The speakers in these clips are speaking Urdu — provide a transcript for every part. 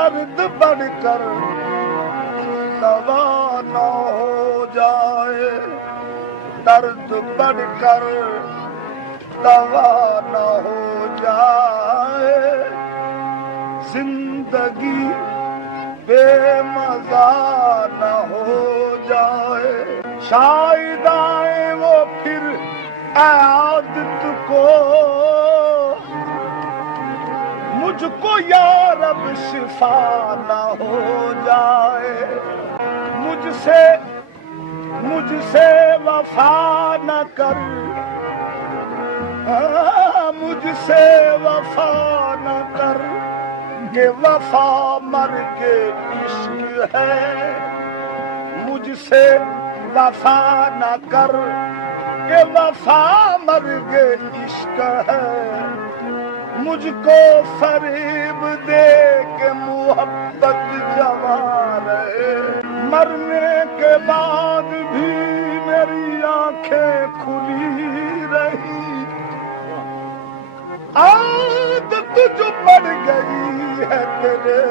درد بڑھ کر دوا نہ ہو جائے، درد بڑھ کر دوا نہ ہو جائے، زندگی بے مزہ نہ ہو جائے، شاید آئے وہ پھر عادت کو، مجھ کو یا رب شفا نہ ہو جائے، مجھ سے وفا نہ کر، مجھ سے وفا نہ کر، کہ وفا مرگ عشق ہے، مجھ سے وفا نہ کر، کہ وفا مرگ عشق ہے، مجھ کو فریب دے کہ محبت جوان ہے، مرنے کے بعد بھی میری آنکھیں کھلی رہی، عادت جو پڑ گئی ہے تیرے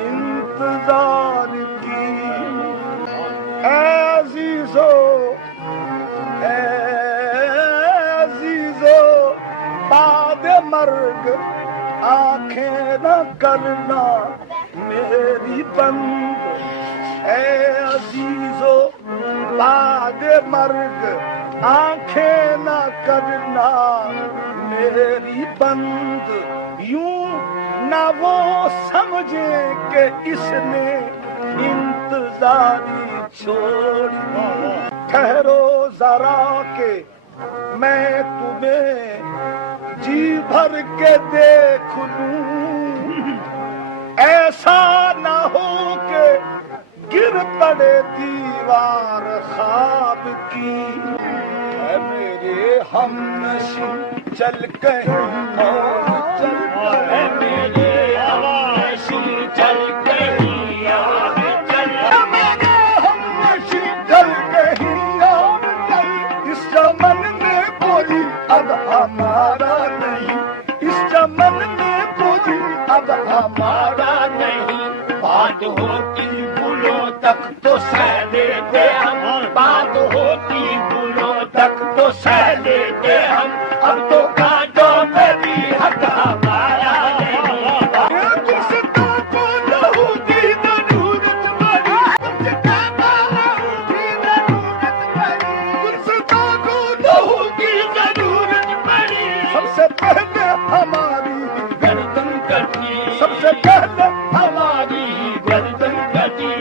انتظار کی، اے عزیزو بعد مرگ آنکھیں نہ کرنا میری بند، اے عزیزو بعد مرگ آنکھیں نہ کرنا میری بند، یوں نہ وہ سمجھے کہ اس نے انتظاری چھوڑی، ٹھہرو ذرا کہ میں تمہیں جی بھر کے دیکھ لوں، ایسا نہ ہو کہ گر پڑے دیوار خواب کی، اے میرے ہمنشین چل کہیں اور چل کہیں، میرے ہمنشین چل کہیں اور چل، میرے ہمنشین چل کہیں اور چل، اس چمن میں کوئی اب ہمارا نہیں، اس چمن میں کوئی اب ہمارا نہیں، بات ہوتی بلوں تک تو سہ لیتے ہم، بات ہوتی بلوں تک تو سہ لیتے ہم، اب تو کانٹوں میں بھی حق ہمارا نہیں، گلستہ کو لہو کی ضرورت پڑی، گلستہ کو لہو کی ضرورت پڑی، سب سے پہلے ہماری گردن کٹی، سب سے پہلے ہماری گردن کٹی،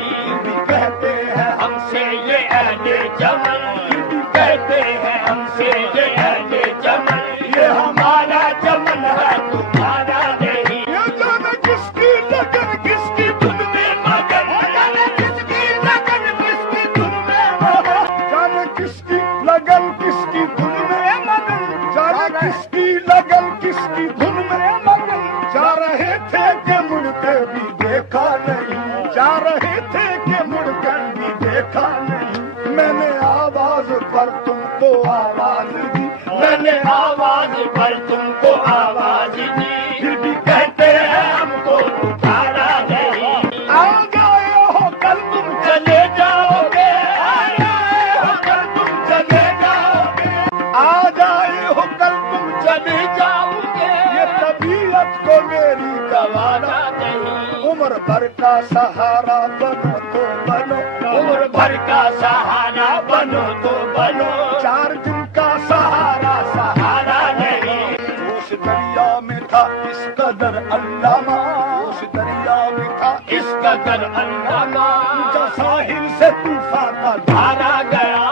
بھی کہتے ہیں ہم سے یہ اہل چمن، بھی کہتے ہیں ہم سے یہ اہل چمن، یہ ہمارا چمن ہے تمہارا نہیں، یہ جانے کس کی لگن کس کی دھن میں مگن، جانے کس کی لگن کس کی دھن میں مگن، جانے کس کی لگن کس کی دھن میں مگن، جانے کس کی لگن کس کی دھن میں مگن، جا رہے تھے کہ مڑ کے بھی دیکھا نہیں، جا رہے تھے کہ مڑ کر بھی دیکھا نہیں، میں نے آواز پر تم کو آواز دی، میں نے آواز پر تم کو آواز دی، پھر بھی کہتے ہیں ہم کو پکارا نہیں، آ گئے ہو کل تم چلے جاؤ گے، آ گئے ہو کل تم چلے جاؤ گے، آ جائے ہو کل تم چلے جاؤ گے، یہ طبیعت کو میری گوارا نہیں، عمر بھر کا سہارا بنو تو بنو، عمر بھر کا سہارا بنو تو بنو، چار دن کا سہارا سہارا نہیں، جوش دریا میں تھا اس قدر علامہ، جوش دریا میں تھا اس قدر علامہ، اونچا ساحل سے طوفان کا دھارا گیا،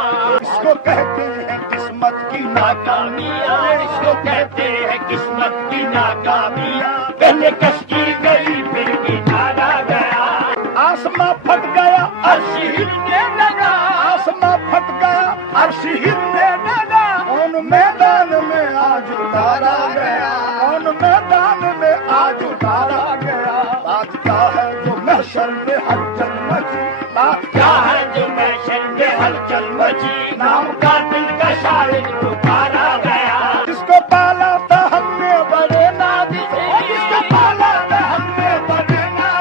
اس کو کہتے ہیں قسمت کی ناکامیاں، اس کو کہتے ہیں قسمت کی ناکامیاں، پہلے کشتی گئی پھر کنارا گیا، آسماں پھٹ گیا عرش ہلنے لگا، آسماں پھٹ گیا عرش ہلنے لگا، کون میدان میں آج اتارا گیا، کون میدان میں آج اتارا گیا، بات کیا ہے جو محشر میں ہلچل مچی، بات کیا ہے جو محشر میں ہلچل مچی، نام قاتل کا شاہد پکارا گیا، جس کو پالا تھا ہم نے بڑے ناز سے، جس کو پالا تھا ہم نے بڑے ناز